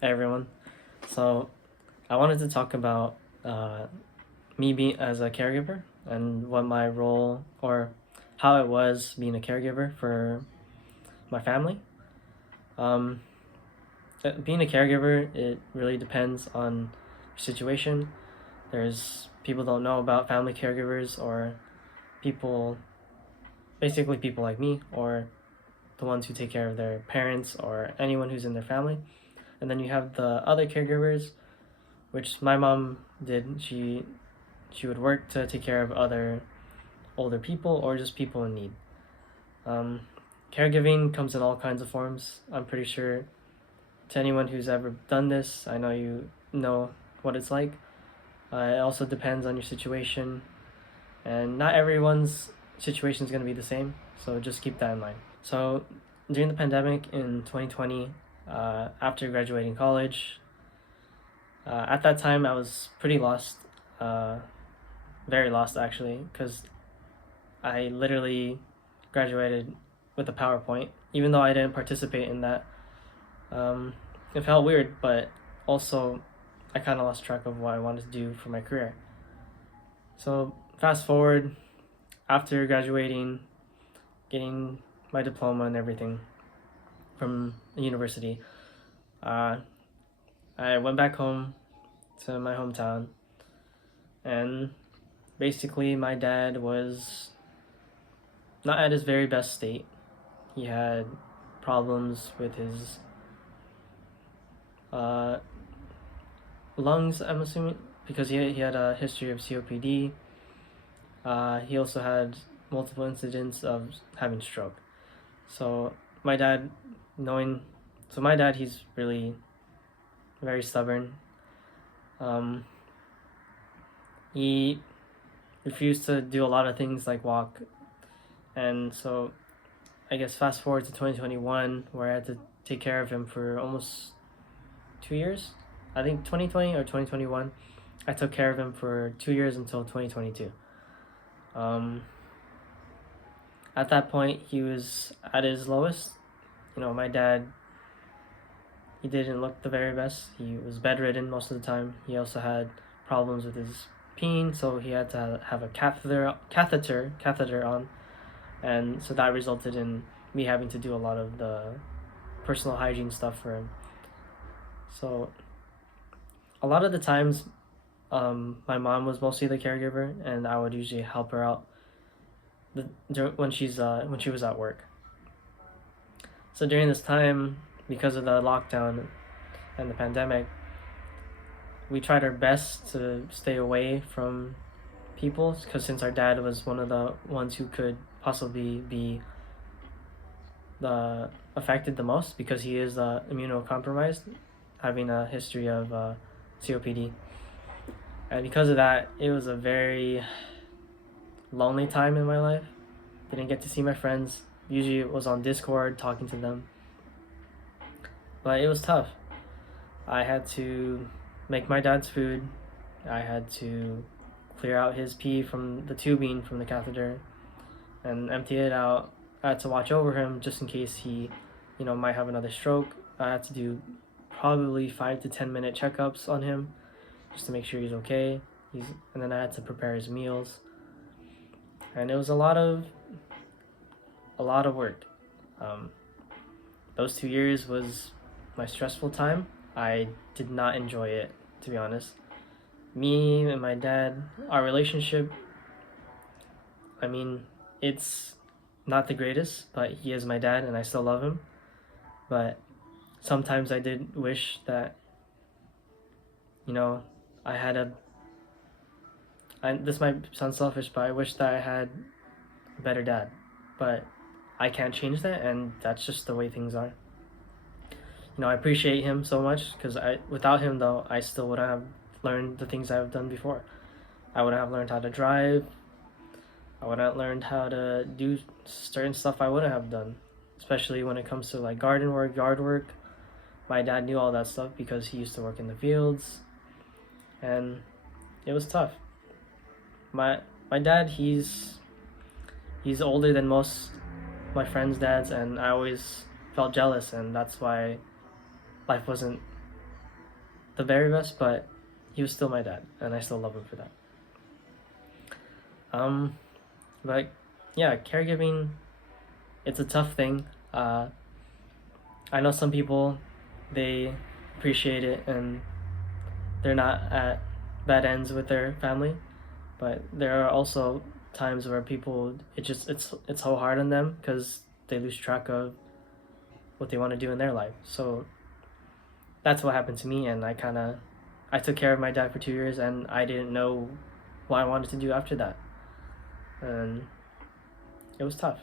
Hey everyone. So I wanted to talk about me being as a caregiver and what my role or how it was being a caregiver for my family. Um, Being a caregiver, it really depends on your situation. There's people don't know about family caregivers or people, basically people like me or the ones who take care of their parents or anyone who's in their family. And then you have the other caregivers, which my mom did. She would work to take care of other older people or just people in need. Um, Caregiving comes in all kinds of forms. I'm pretty sure to anyone who's ever done this, I know you know what it's like. It also depends on your situation, and not everyone's situation is going to be the same, so just keep that in mind. So, during the pandemic in 2020, after graduating college, at that time I was pretty lost, very lost actually, because I literally graduated with a PowerPoint, even though I didn't participate in that. It felt weird, but also I kind of lost track of what I wanted to do for my career. So, fast forward, after graduating, getting my diploma and everything from a university, uh, I went back home to my hometown, and basically, my dad was not at his very best state. He had problems with his uh, lungs, I'm assuming, because he had a history of COPD. He also had multiple incidents of having stroke. So my dad, knowing, so my dad, he's really very stubborn. Um, he refused to do a lot of things like walk, and so I guess fast forward to 2021, where I had to take care of him for almost 2 years. I think 2020 or 2021. I took care of him for 2 years until 2022. Um, at that point, he was at his lowest. My dad, he didn't look the very best. He was bedridden most of the time. He also had problems with his peeing, so he had to have a catheter on, and so that resulted in me having to do a lot of the personal hygiene stuff for him. So a lot of the times, my mom was mostly the caregiver, and I would usually help her out when she was at work. So during this time, because of the lockdown and the pandemic, we tried our best to stay away from people, because since our dad was one of the ones who could possibly be the affected the most, because he is immunocompromised, having a history of COPD. And because of that, it was a very lonely time in my life. Didn't get to see my friends. Usually it was on Discord talking to them. But it was tough. I had to make my dad's food. I had to clear out his pee from the tubing from the catheter and empty it out. I had to watch over him just in case he, might have another stroke. I had to do probably 5 to 10 minute checkups on him just to make sure he's okay. And then I had to prepare his meals, and it was a lot of work. Those 2 years was my stressful time. I did not enjoy it, to be honest. Me and my dad, our relationship, I mean, it's not the greatest, but he is my dad and I still love him. But sometimes I did wish that, I had this might sound selfish, but I wish that I had a better dad. But I can't change that, and that's just the way things are. I appreciate him so much, because without him though, I still wouldn't have learned the things I've done before. I wouldn't have learned how to drive. I wouldn't have learned how to do certain stuff I wouldn't have done, especially when it comes to like garden work, yard work. My dad knew all that stuff because he used to work in the fields, and it was tough. My dad, he's older than most my friends' dads, and I always felt jealous, and that's why life wasn't the very best, but he was still my dad, and I still love him for that. But yeah, caregiving, it's a tough thing. I know some people, they appreciate it and they're not at bad ends with their family, but there are also times where people, it's so hard on them because they lose track of what they want to do in their life. So that's what happened to me, and I took care of my dad for 2 years, and I didn't know what I wanted to do after that, and it was tough.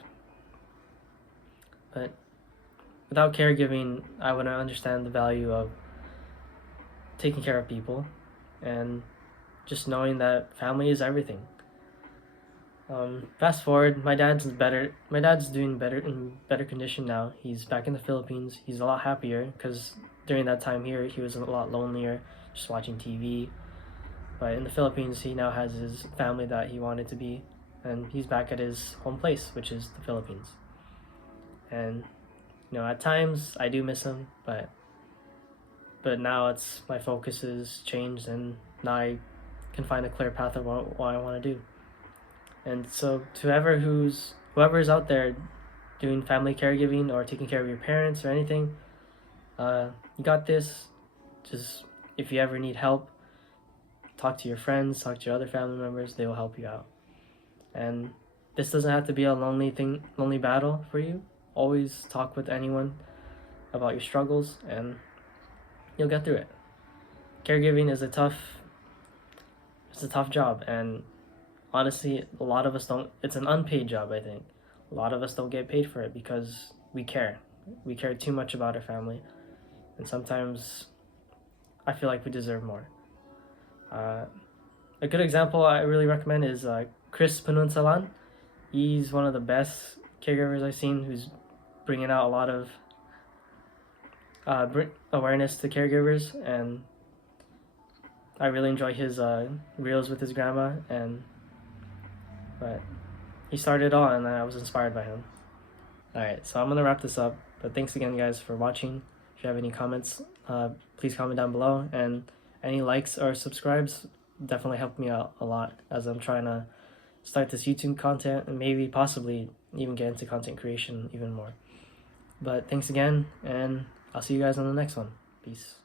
But without caregiving, I wouldn't understand the value of taking care of people and just knowing that family is everything. Fast forward, my dad's better. My dad's doing better, in better condition now. He's back in the Philippines. He's a lot happier because during that time here, he was a lot lonelier, just watching TV. But in the Philippines, he now has his family that he wanted to be, and he's back at his home place, which is the Philippines. And at times I do miss him, but now it's my focus is changed, and now I can find a clear path of what I want to do. And so to whoever's out there doing family caregiving or taking care of your parents or anything, you got this. Just if you ever need help, talk to your friends, talk to your other family members. They will help you out. And this doesn't have to be a lonely battle for you. Always talk with anyone about your struggles, and you'll get through it. Caregiving is a tough job, and honestly, a lot of us don't. It's an unpaid job, I think. A lot of us don't get paid for it because we care. We care too much about our family, and sometimes I feel like we deserve more. A good example I really recommend is Chris Panunsalan. He's one of the best caregivers I've seen, who's bringing out a lot of awareness to caregivers, and I really enjoy his reels with his grandma. But he started it all, and I was inspired by him. Alright, so I'm gonna wrap this up, but thanks again, guys, for watching. If you have any comments, please comment down below, and any likes or subscribes definitely help me out a lot as I'm trying to start this YouTube content and maybe possibly even get into content creation even more. But thanks again, and I'll see you guys on the next one. Peace.